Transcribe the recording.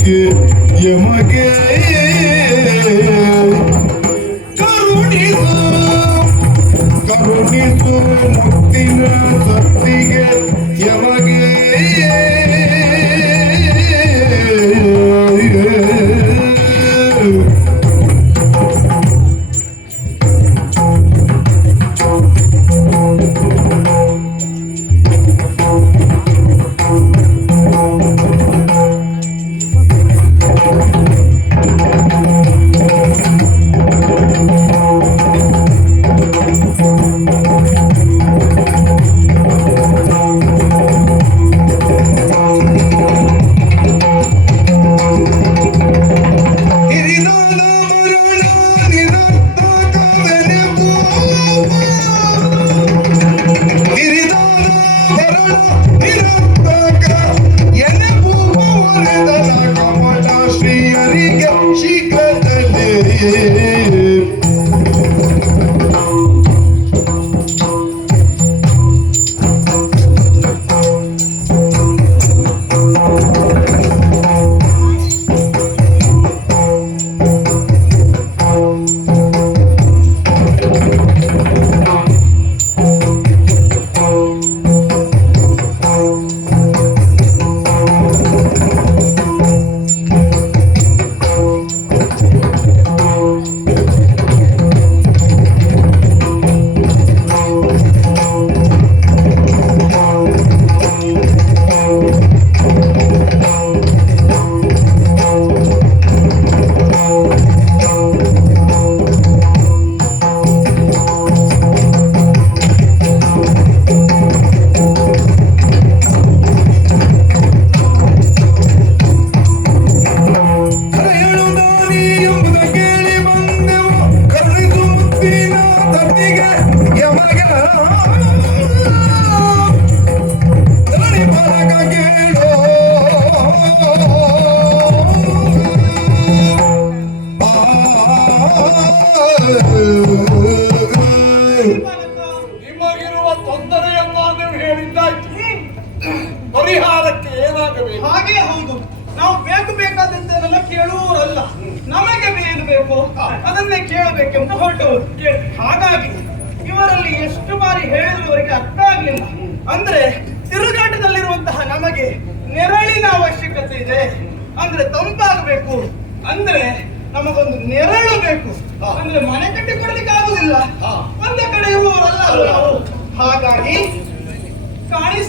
ಸತ್ತಿಗೆ ಯಮಗೆ ಕರುಣಿಸು ಕರುಣಿಸು ಮುಕ್ತಿನ ಸತ್ತಿಗೆ ಯಮಗೆ ನಿಮಗಿರುವ ತೊಂದರೆಯನ್ನ ನೀವು ಹೇಳಿದ್ದಾಯ್ತು. ಪರಿಹಾರಕ್ಕೆ ಏನಾಗಬೇಕು? ಹಾಗೆ ಹೌದು, ನಾವು ಬೇಕಾದಂತೆಲ್ಲ ಕೇಳುವವರಲ್ಲ. ನಮಗೆ ಏನು ಬೇಕು ಅದನ್ನೇ ಕೇಳಬೇಕೆಂದು ಹೊರಟವರು. ಹಾಗಾಗಿ ಇವರಲ್ಲಿ ಎಷ್ಟು ಬಾರಿ ಹೇಳಿದ್ರು ಅವರಿಗೆ ಅರ್ಥ ಆಗ್ಲಿಲ್ಲ. ಅಂದ್ರೆ ತಿರುಗಾಟದಲ್ಲಿರುವಂತಹ ನಮಗೆ ನೆರಳಿನ ಅವಶ್ಯಕತೆ ಇದೆ. ಅಂದ್ರೆ ತಂಪಾಗಬೇಕು, ಅಂದ್ರೆ ನಮಗೊಂದು ನೆರಳು ಬೇಕು. ಅಂದ್ರೆ ಮನೆ ಕಟ್ಟಿ ಕೊಡ್ಲಿಕ್ಕೆ ಆಗುದಿಲ್ಲ, ಒಂದೇ ಕಡೆ ಇರುವವರಲ್ಲ ನಾವು. ಹಾಗಾಗಿ ಕಾಣಿ